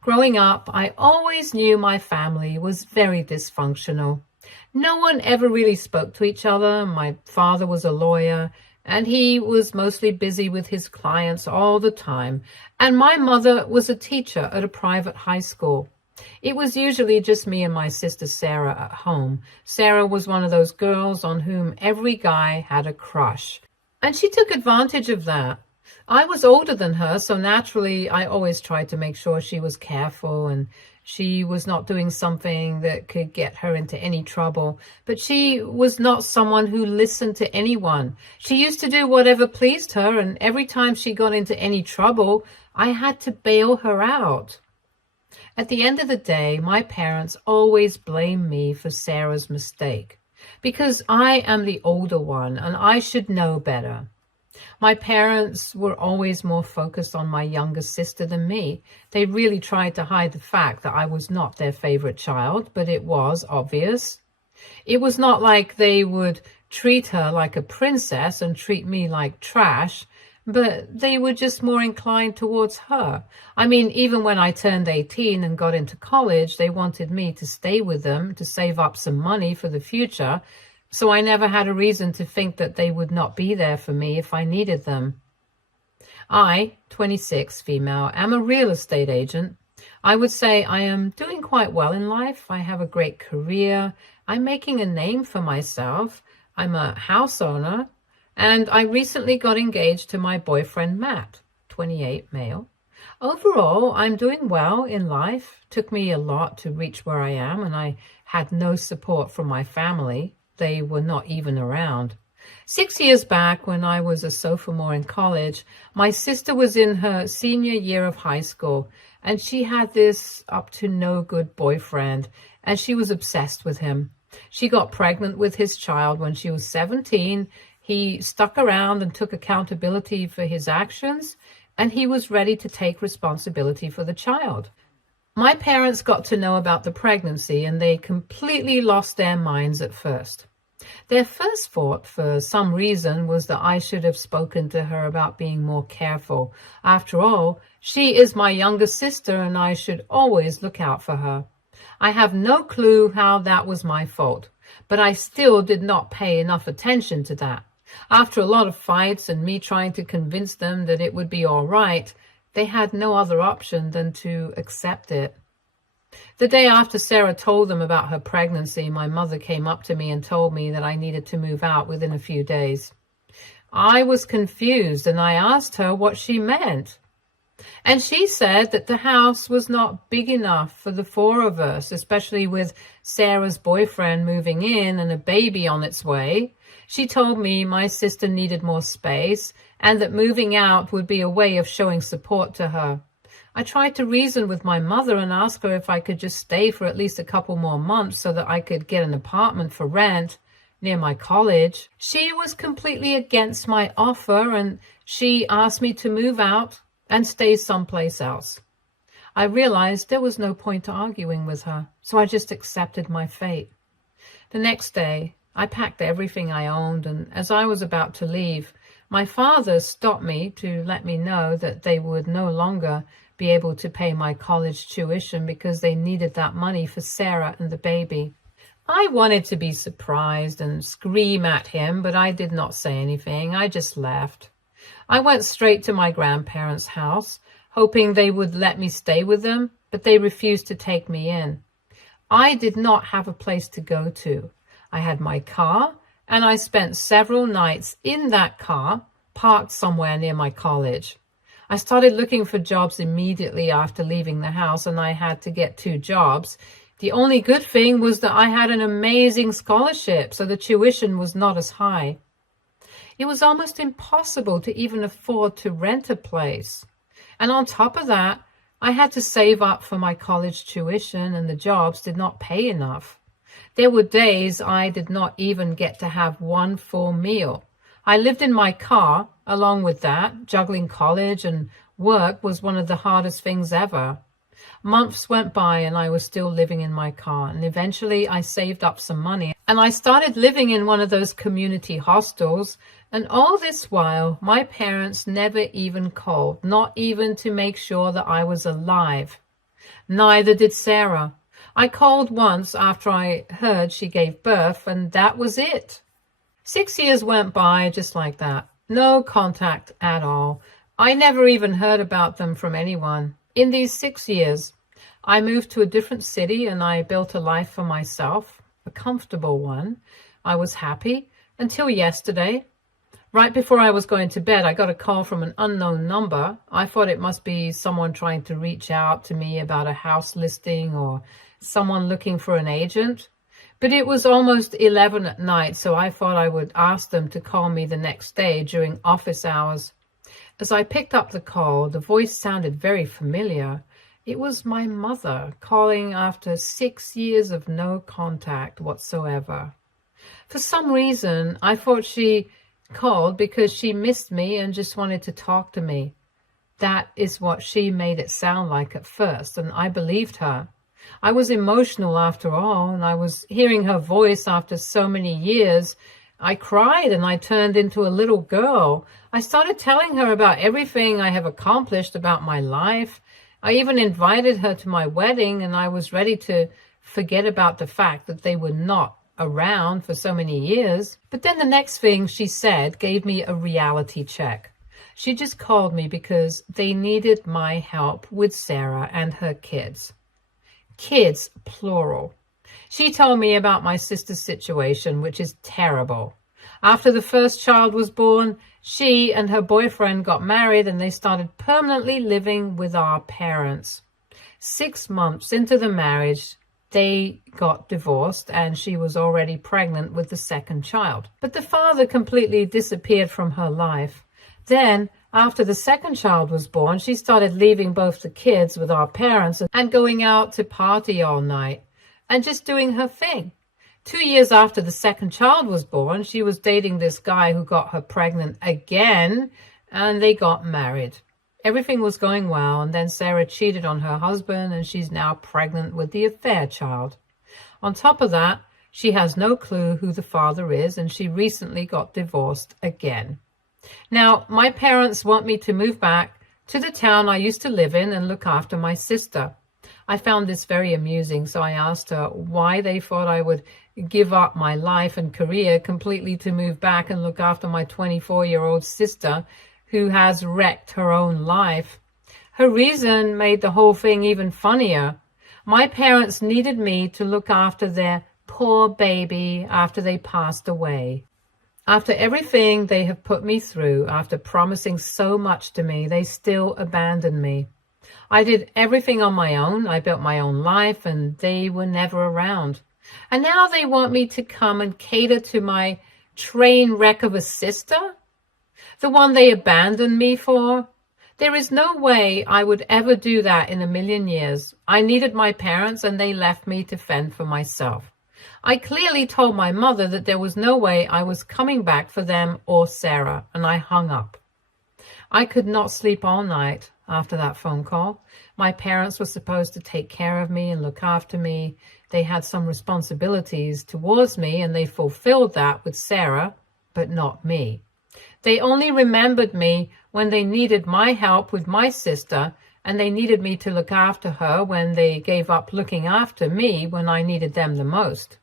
Growing up, I always knew my family was very dysfunctional. No one ever really spoke to each other. My father was a lawyer, and he was mostly busy with his clients all the time. And my mother was a teacher at a private high school. It was usually just me and my sister Sarah at home. Sarah was one of those girls on whom every guy had a crush. And she took advantage of that. I was older than her, so naturally I always tried to make sure she was careful and she was not doing something that could get her into any trouble. But she was not someone who listened to anyone. She used to do whatever pleased her, and every time she got into any trouble, I had to bail her out. At the end of the day, my parents always blame me for Sarah's mistake because I am the older one and I should know better. My parents were always more focused on my younger sister than me. They really tried to hide the fact that I was not their favorite child, but it was obvious. It was not like they would treat her like a princess and treat me like trash, but they were just more inclined towards her. I mean, even when I turned 18 and got into college, they wanted me to stay with them to save up some money for the future. So I never had a reason to think that they would not be there for me if I needed them. I, 26, female, am a real estate agent. I would say I am doing quite well in life. I have a great career. I'm making a name for myself. I'm a house owner. And I recently got engaged to my boyfriend, Matt, 28, male. Overall, I'm doing well in life. Took me a lot to reach where I am, and I had no support from my family. They were not even around. 6 years back, when I was a sophomore in college, my sister was in her senior year of high school, and she had this up-to-no-good boyfriend, and she was obsessed with him. She got pregnant with his child when she was 17. He stuck around and took accountability for his actions, and he was ready to take responsibility for the child. My parents got to know about the pregnancy, and they completely lost their minds at first. Their first thought, for some reason, was that I should have spoken to her about being more careful. After all, she is my younger sister, and I should always look out for her. I have no clue how that was my fault, but I still did not pay enough attention to that. After a lot of fights and me trying to convince them that it would be all right, they had no other option than to accept it. The day after Sarah told them about her pregnancy, my mother came up to me and told me that I needed to move out within a few days. I was confused and I asked her what she meant. And she said that the house was not big enough for the four of us, especially with Sarah's boyfriend moving in and a baby on its way. She told me my sister needed more space and that moving out would be a way of showing support to her. I tried to reason with my mother and ask her if I could just stay for at least a couple more months so that I could get an apartment for rent near my college. She was completely against my offer and she asked me to move out and stay someplace else. I realized there was no point arguing with her, so I just accepted my fate. The next day, I packed everything I owned, and as I was about to leave, my father stopped me to let me know that they would no longer be able to pay my college tuition because they needed that money for Sarah and the baby. I wanted to be surprised and scream at him, but I did not say anything. I just left. I went straight to my grandparents' house, hoping they would let me stay with them, but they refused to take me in. I did not have a place to go to. I had my car, and I spent several nights in that car, parked somewhere near my college. I started looking for jobs immediately after leaving the house, and I had to get 2 jobs. The only good thing was that I had an amazing scholarship, so the tuition was not as high. It was almost impossible to even afford to rent a place. And on top of that, I had to save up for my college tuition, and the jobs did not pay enough. There were days I did not even get to have one full meal. I lived in my car. Along with that, juggling college and work was one of the hardest things ever. Months went by and I was still living in my car, and eventually I saved up some money and I started living in one of those community hostels. And all this while, my parents never even called, not even to make sure that I was alive. Neither did Sarah. I called once after I heard she gave birth, and that was it. 6 years went by just like that. No contact at all. I never even heard about them from anyone. In these 6 years, I moved to a different city and I built a life for myself, a comfortable one. I was happy until yesterday. Right before I was going to bed, I got a call from an unknown number. I thought it must be someone trying to reach out to me about a house listing or someone looking for an agent. But it was almost 11 at night, so I thought I would ask them to call me the next day during office hours. As I picked up the call, the voice sounded very familiar. It was my mother calling after 6 years of no contact whatsoever. For some reason, I thought she called because she missed me and just wanted to talk to me. That is what she made it sound like at first, and I believed her. I was emotional after all, and I was hearing her voice after so many years. I cried and I turned into a little girl. I started telling her about everything I have accomplished about my life. I even invited her to my wedding, and I was ready to forget about the fact that they were not around for so many years. But then the next thing she said gave me a reality check. She just called me because they needed my help with Sarah and her kids. Kids, plural. She told me about my sister's situation, which is terrible. After the first child was born, she and her boyfriend got married and they started permanently living with our parents. 6 months into the marriage, they got divorced and she was already pregnant with the second child. But the father completely disappeared from her life. Then, after the second child was born, she started leaving both the kids with our parents and going out to party all night and just doing her thing. 2 years after the second child was born, she was dating this guy who got her pregnant again, and they got married. Everything was going well, and then Sarah cheated on her husband, and she's now pregnant with the affair child. On top of that, she has no clue who the father is, and she recently got divorced again. Now, my parents want me to move back to the town I used to live in and look after my sister. I found this very amusing, so I asked her why they thought I would give up my life and career completely to move back and look after my 24-year-old sister who has wrecked her own life. Her reason made the whole thing even funnier. My parents needed me to look after their poor baby after they passed away. After everything they have put me through, after promising so much to me, they still abandoned me. I did everything on my own. I built my own life, and they were never around. And now they want me to come and cater to my train wreck of a sister? The one they abandoned me for? There is no way I would ever do that in a million years. I needed my parents, and they left me to fend for myself. I clearly told my mother that there was no way I was coming back for them or Sarah, and I hung up. I could not sleep all night after that phone call. My parents were supposed to take care of me and look after me. They had some responsibilities towards me, and they fulfilled that with Sarah, but not me. They only remembered me when they needed my help with my sister, and they needed me to look after her when they gave up looking after me when I needed them the most.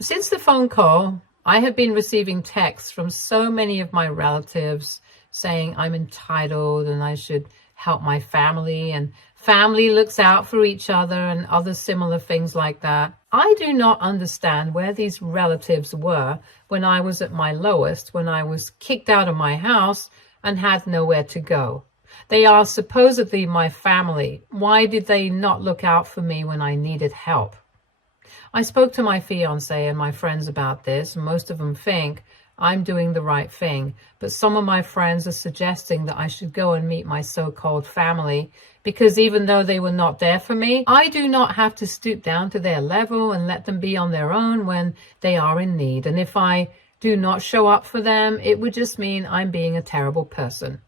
Since the phone call, I have been receiving texts from so many of my relatives saying I'm entitled and I should help my family, and family looks out for each other, and other similar things like that. I do not understand where these relatives were when I was at my lowest, when I was kicked out of my house and had nowhere to go. They are supposedly my family. Why did they not look out for me when I needed help? I spoke to my fiancé and my friends about this, and most of them think I'm doing the right thing, but some of my friends are suggesting that I should go and meet my so-called family, because even though they were not there for me, I do not have to stoop down to their level and let them be on their own when they are in need. And if I do not show up for them, it would just mean I'm being a terrible person.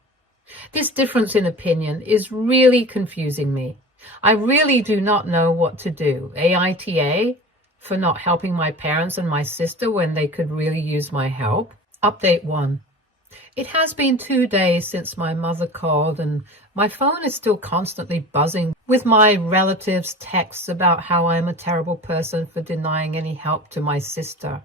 This difference in opinion is really confusing me. I really do not know what to do. AITA for not helping my parents and my sister when they could really use my help. Update 1. It has been 2 days since my mother called, and my phone is still constantly buzzing with my relatives' texts about how I'm a terrible person for denying any help to my sister.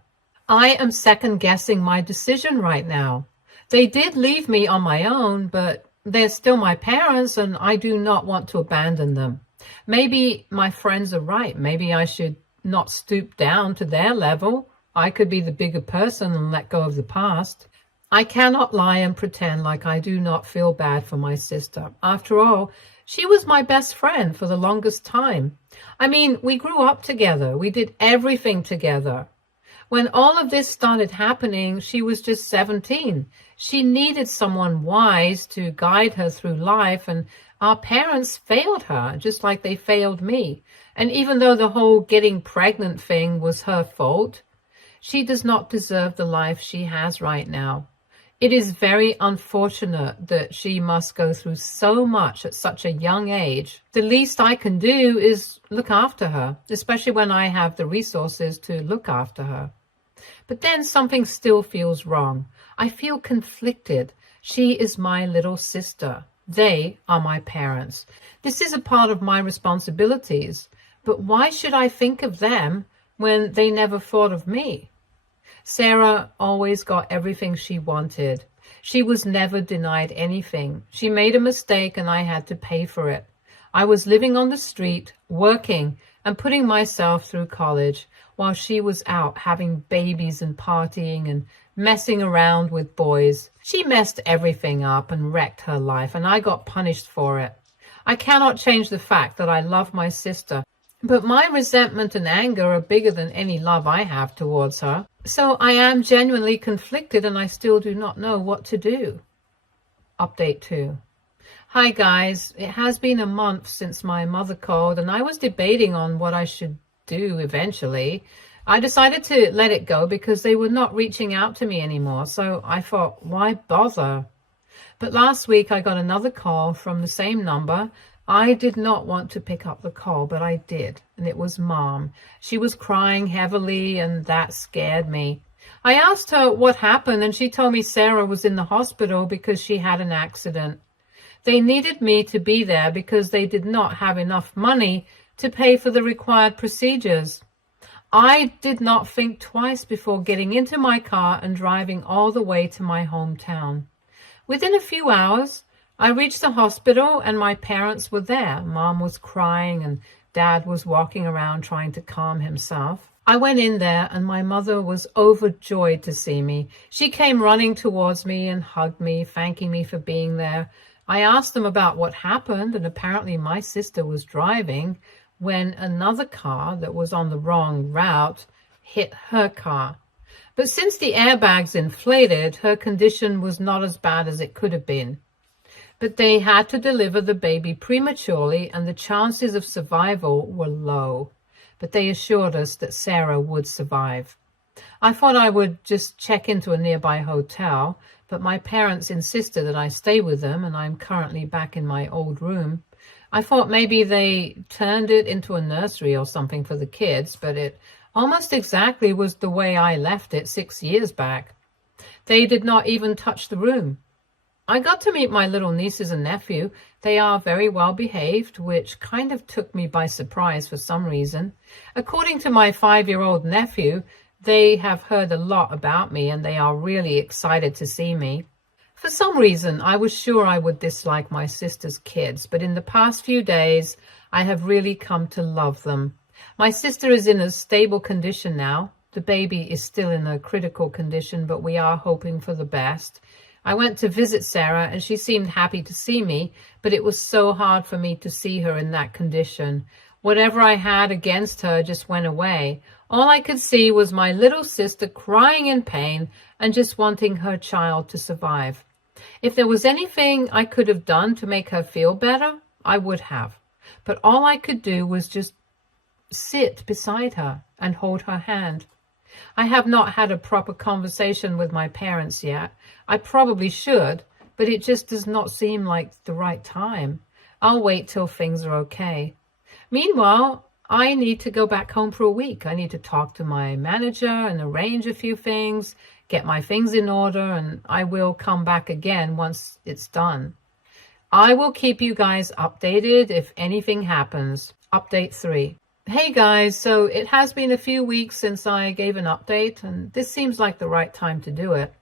I am second guessing my decision right now. They did leave me on my own, but they're still my parents, and I do not want to abandon them. Maybe my friends are right. Maybe I should not stoop down to their level. I could be the bigger person and let go of the past. I cannot lie and pretend like I do not feel bad for my sister. After all, she was my best friend for the longest time. I mean, we grew up together. We did everything together. When all of this started happening, she was just 17. She needed someone wise to guide her through life, and our parents failed her, just like they failed me. And even though the whole getting pregnant thing was her fault, she does not deserve the life she has right now. It is very unfortunate that she must go through so much at such a young age. The least I can do is look after her, especially when I have the resources to look after her. But then something still feels wrong. I feel conflicted. She is my little sister. They are my parents. This is a part of my responsibilities. But why should I think of them when they never thought of me? Sarah always got everything she wanted. She was never denied anything. She made a mistake and I had to pay for it. I was living on the street, working, and putting myself through college while she was out having babies and partying and messing around with boys. She messed everything up and wrecked her life, and I got punished for it. I cannot change the fact that I love my sister, but my resentment and anger are bigger than any love I have towards her. So I am genuinely conflicted and I still do not know what to do. Update 2. Hi guys, it has been a month since my mother called and I was debating on what I should do eventually. I decided to let it go because they were not reaching out to me anymore, so I thought, why bother? But last week I got another call from the same number. I did not want to pick up the call, but I did, and it was Mom. She was crying heavily, and that scared me. I asked her what happened, and she told me Sarah was in the hospital because she had an accident. They needed me to be there because they did not have enough money to pay for the required procedures. I did not think twice before getting into my car and driving all the way to my hometown. Within a few hours, I reached the hospital and my parents were there. Mom was crying and Dad was walking around trying to calm himself. I went in there and my mother was overjoyed to see me. She came running towards me and hugged me, thanking me for being there. I asked them about what happened, and apparently my sister was driving when another car that was on the wrong route hit her car. But since the airbags inflated, her condition was not as bad as it could have been. But they had to deliver the baby prematurely and the chances of survival were low. But they assured us that Sarah would survive. I thought I would just check into a nearby hotel, but my parents insisted that I stay with them, and I'm currently back in my old room. I thought maybe they turned it into a nursery or something for the kids, but it almost exactly was the way I left it 6 years back. They did not even touch the room. I got to meet my little nieces and nephew. They are very well behaved, which kind of took me by surprise for some reason. According to my 5-year-old nephew, they have heard a lot about me and they are really excited to see me. For some reason, I was sure I would dislike my sister's kids, but in the past few days, I have really come to love them. My sister is in a stable condition now. The baby is still in a critical condition, but we are hoping for the best. I went to visit Sarah and she seemed happy to see me, but it was so hard for me to see her in that condition. Whatever I had against her just went away. All I could see was my little sister crying in pain and just wanting her child to survive. If there was anything I could have done to make her feel better, I would have. But all I could do was just sit beside her and hold her hand. I have not had a proper conversation with my parents yet. I probably should, but it just does not seem like the right time. I'll wait till things are okay. Meanwhile, I need to go back home for a week. I need to talk to my manager and arrange a few things, get my things in order, and I will come back again once it's done. I will keep you guys updated if anything happens. Update 3. Hey guys, so it has been a few weeks since I gave an update, and this seems like the right time to do it.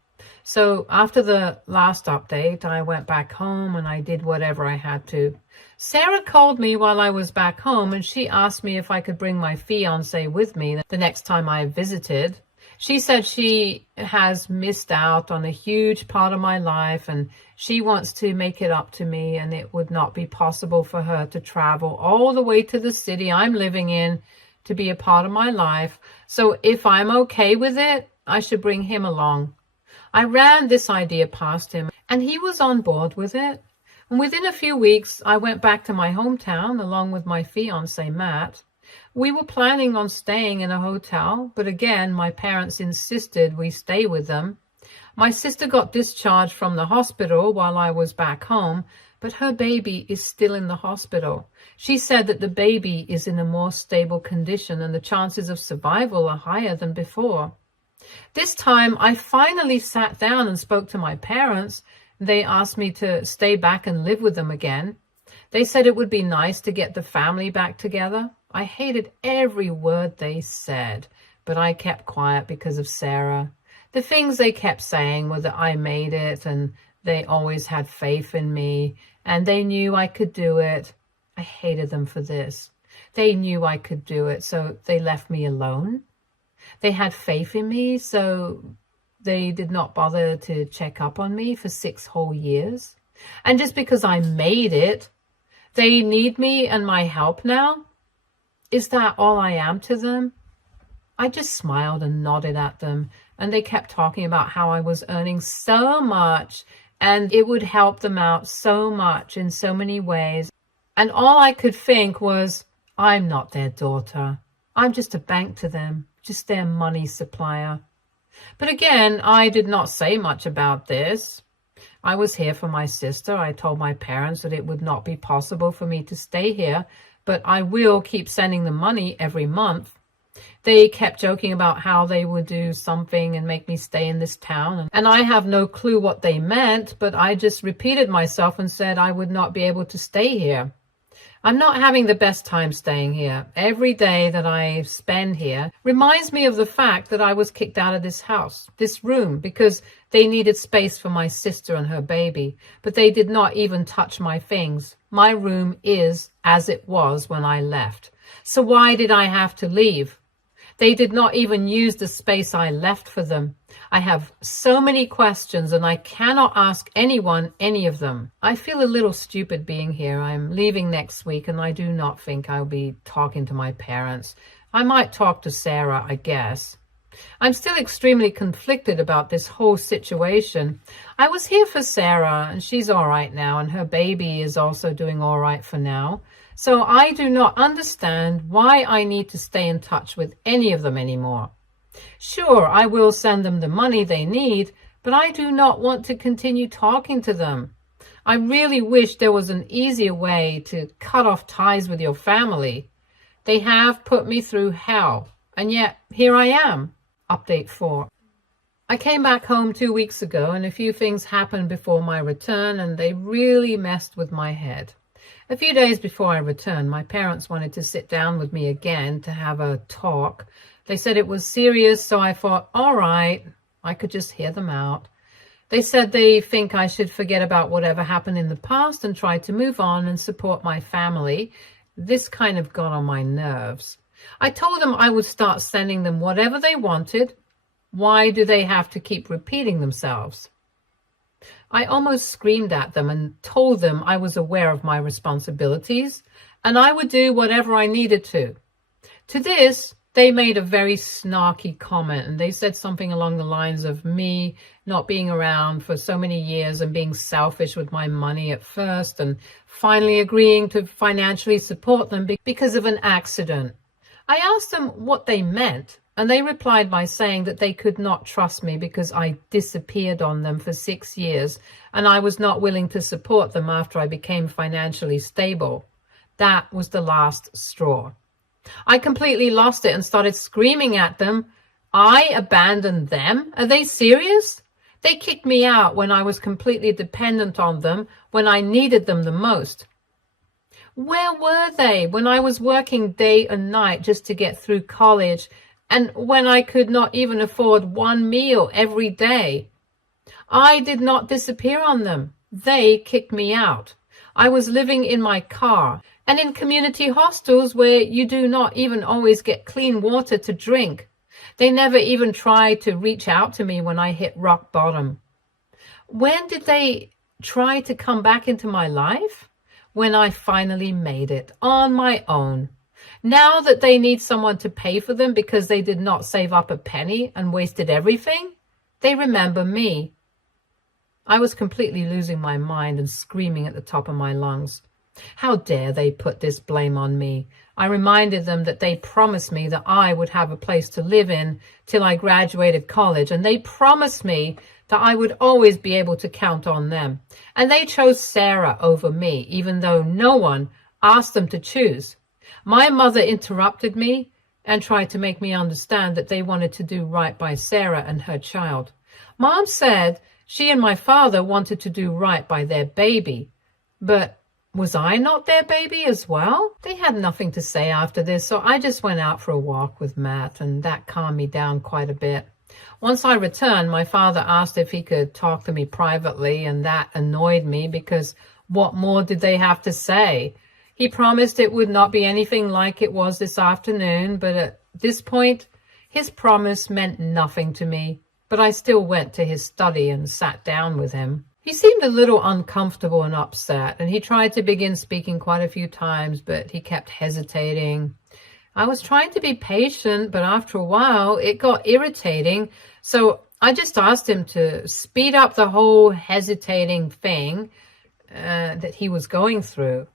So after the last update, I went back home and I did whatever I had to. Sarah called me while I was back home, and she asked me if I could bring my fiance with me the next time I visited. She said she has missed out on a huge part of my life, and she wants to make it up to me, and it would not be possible for her to travel all the way to the city I'm living in to be a part of my life. So if I'm okay with it, I should bring him along. I ran this idea past him, and he was on board with it. And within a few weeks, I went back to my hometown along with my fiancé, Matt. We were planning on staying in a hotel, but again, my parents insisted we stay with them. My sister got discharged from the hospital while I was back home, but her baby is still in the hospital. She said that the baby is in a more stable condition and the chances of survival are higher than before. This time, I finally sat down and spoke to my parents. They asked me to stay back and live with them again. They said it would be nice to get the family back together. I hated every word they said, but I kept quiet because of Sarah. The things they kept saying were that I made it, and they always had faith in me, and they knew I could do it. I hated them for this. They knew I could do it, so they left me alone. They had faith in me, so they did not bother to check up on me for 6 whole years. And just because I made it, they need me and my help now? Is that all I am to them? I just smiled and nodded at them, and they kept talking about how I was earning so much and it would help them out so much in so many ways. And all I could think was, I'm not their daughter. I'm just a bank to them, just their money supplier. But again, I did not say much about this. I was here for my sister. I told my parents that it would not be possible for me to stay here, but I will keep sending them money every month. They kept joking about how they would do something and make me stay in this town, and I have no clue what they meant, but I just repeated myself and said I would not be able to stay here. I'm not having the best time staying here. Every day that I spend here reminds me of the fact that I was kicked out of this house, this room, because they needed space for my sister and her baby, but they did not even touch my things. My room is as it was when I left. So why did I have to leave? They did not even use the space I left for them. I have so many questions and I cannot ask anyone any of them. I feel a little stupid being here. I'm leaving next week and I do not think I'll be talking to my parents. I might talk to Sarah, I guess. I'm still extremely conflicted about this whole situation. I was here for Sarah and she's all right now, and her baby is also doing all right for now. So I do not understand why I need to stay in touch with any of them anymore. Sure, I will send them the money they need, but I do not want to continue talking to them. I really wish there was an easier way to cut off ties with your family. They have put me through hell, and yet here I am. Update 4. I came back home 2 weeks ago, and a few things happened before my return, and they really messed with my head. A few days before I returned, my parents wanted to sit down with me again to have a talk. They said it was serious, so I thought, all right, I could just hear them out. They said they think I should forget about whatever happened in the past and try to move on and support my family. This kind of got on my nerves. I told them I would start sending them whatever they wanted. Why do they have to keep repeating themselves? I almost screamed at them and told them I was aware of my responsibilities and I would do whatever I needed to. To this, they made a very snarky comment, and they said something along the lines of me not being around for so many years and being selfish with my money at first and finally agreeing to financially support them because of an accident. I asked them what they meant, and they replied by saying that they could not trust me because I disappeared on them for 6 years and I was not willing to support them after I became financially stable. That was the last straw. I completely lost it and started screaming at them I abandoned them? Are they serious? They kicked me out when I was completely dependent on them when I needed them the most. Where were they when I was working day and night just to get through college and when I could not even afford one meal every day? I did not disappear on them. They kicked me out. I was living in my car and in community hostels where you do not even always get clean water to drink. They never even tried to reach out to me when I hit rock bottom. When did they try to come back into my life? When I finally made it on my own. Now that they need someone to pay for them because they did not save up a penny and wasted everything, they remember me. I was completely losing my mind and screaming at the top of my lungs. How dare they put this blame on me? I reminded them that they promised me that I would have a place to live in till I graduated college, and they promised me that I would always be able to count on them. And they chose Sarah over me, even though no one asked them to choose. My mother interrupted me and tried to make me understand that they wanted to do right by Sarah and her child. Mom said she and my father wanted to do right by their baby, but was I not their baby as well? They had nothing to say after this, so I just went out for a walk with Matt, and that calmed me down quite a bit. Once I returned, my father asked if he could talk to me privately, and that annoyed me because what more did they have to say? He promised it would not be anything like it was this afternoon, but at this point, his promise meant nothing to me. But I still went to his study and sat down with him. He seemed a little uncomfortable and upset, and he tried to begin speaking quite a few times, but he kept hesitating. I was trying to be patient, but after a while, it got irritating, so I just asked him to speed up the whole hesitating thing that he was going through.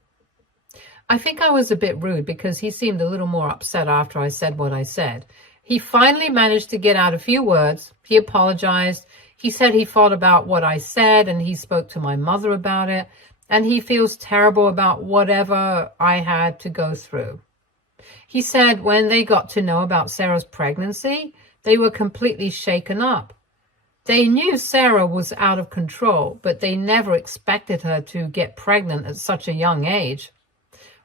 I think I was a bit rude because he seemed a little more upset after I said what I said. He finally managed to get out a few words. He apologized. He said he thought about what I said and he spoke to my mother about it, and he feels terrible about whatever I had to go through. He said when they got to know about Sarah's pregnancy, they were completely shaken up. They knew Sarah was out of control, but they never expected her to get pregnant at such a young age.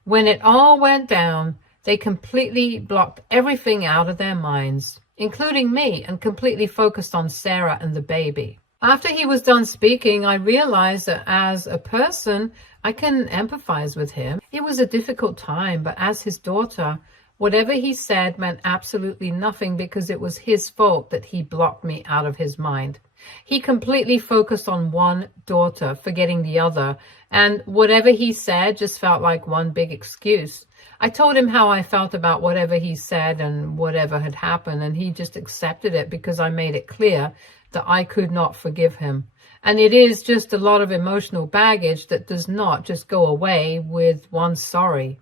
When it all went down, they completely blocked everything out of their minds, including me, and completely focused on Sarah and the baby. After he was done speaking, I realized that as a person, I can empathize with him. It was a difficult time, but as his daughter, whatever he said meant absolutely nothing because it was his fault that he blocked me out of his mind. He completely focused on one daughter, forgetting the other, and whatever he said just felt like one big excuse. I told him how I felt about whatever he said and whatever had happened, and he just accepted it because I made it clear that I could not forgive him. And it is just a lot of emotional baggage that does not just go away with one sorry.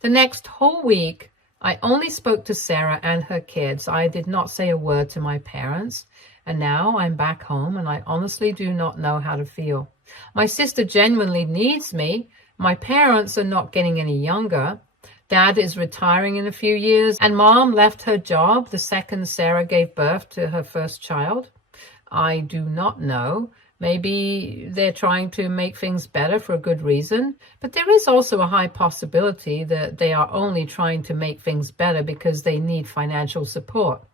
The next whole week, I only spoke to Sarah and her kids. I did not say a word to my parents. And now I'm back home and I honestly do not know how to feel. My sister genuinely needs me. My parents are not getting any younger. Dad is retiring in a few years, and Mom left her job the second Sarah gave birth to her first child. I do not know. Maybe they're trying to make things better for a good reason, but there is also a high possibility that they are only trying to make things better because they need financial support.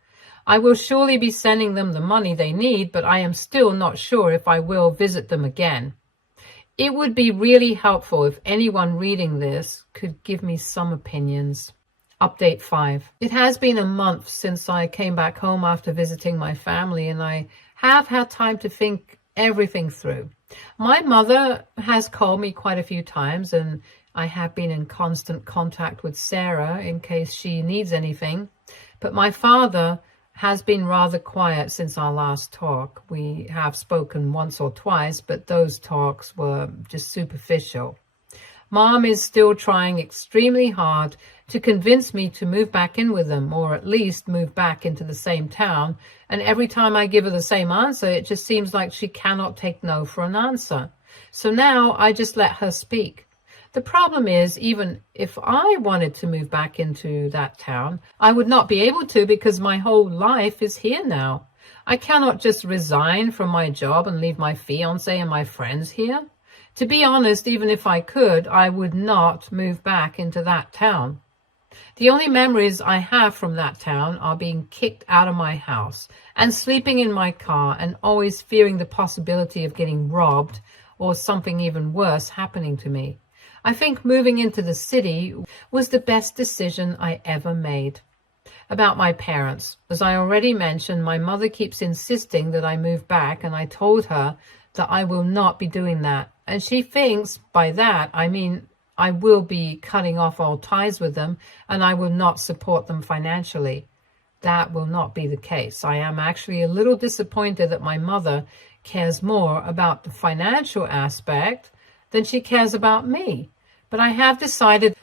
I will surely be sending them the money they need, but I am still not sure if I will visit them again. It would be really helpful if anyone reading this could give me some opinions. Update 5. It has been a month since I came back home after visiting my family, and I have had time to think everything through. My mother has called me quite a few times, and I have been in constant contact with Sarah in case she needs anything. But my father has been rather quiet since our last talk. We have spoken once or twice, but those talks were just superficial. Mom is still trying extremely hard to convince me to move back in with them, or at least move back into the same town. And every time I give her the same answer, it just seems like she cannot take no for an answer. So now I just let her speak. The problem is, even if I wanted to move back into that town, I would not be able to because my whole life is here now. I cannot just resign from my job and leave my fiance and my friends here. To be honest, even if I could, I would not move back into that town. The only memories I have from that town are being kicked out of my house and sleeping in my car and always fearing the possibility of getting robbed or something even worse happening to me. I think moving into the city was the best decision I ever made. About my parents, as I already mentioned, my mother keeps insisting that I move back, and I told her that I will not be doing that. And she thinks by that I mean I will be cutting off all ties with them and I will not support them financially. That will not be the case. I am actually a little disappointed that my mother cares more about the financial aspect than she cares about me. But I have decided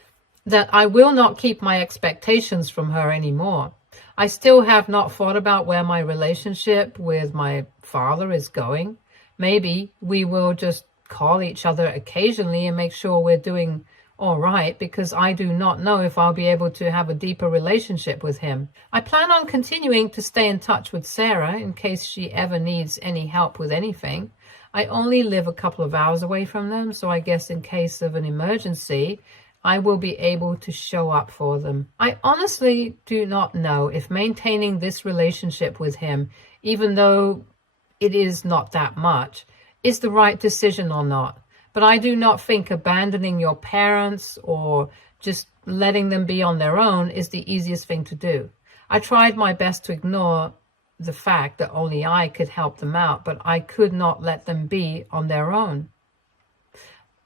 that I will not keep my expectations from her anymore. I still have not thought about where my relationship with my father is going. Maybe we will just call each other occasionally and make sure we're doing all right, because I do not know if I'll be able to have a deeper relationship with him. I plan on continuing to stay in touch with Sarah in case she ever needs any help with anything. I only live a couple of hours away from them, so I guess in case of an emergency, I will be able to show up for them. I honestly do not know if maintaining this relationship with him, even though it is not that much, is the right decision or not. But I do not think abandoning your parents or just letting them be on their own is the easiest thing to do. I tried my best to ignore the fact that only I could help them out, but I could not let them be on their own.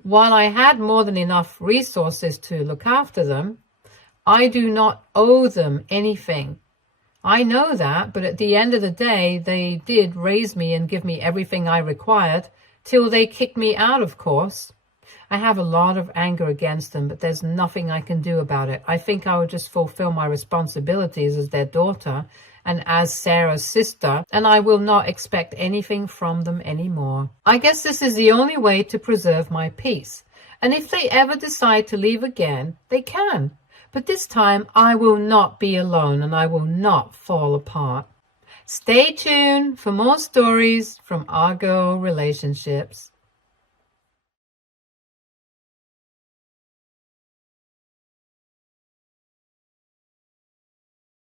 While I had more than enough resources to look after them, I do not owe them anything. I know that, but at the end of the day, they did raise me and give me everything I required, till they kicked me out, of course. I have a lot of anger against them, but there's nothing I can do about it. I think I will just fulfill my responsibilities as their daughter and as Sarah's sister, and I will not expect anything from them anymore. I guess this is the only way to preserve my peace. And if they ever decide to leave again, they can. But this time I will not be alone and I will not fall apart. Stay tuned for more stories from Our Girl Relationships.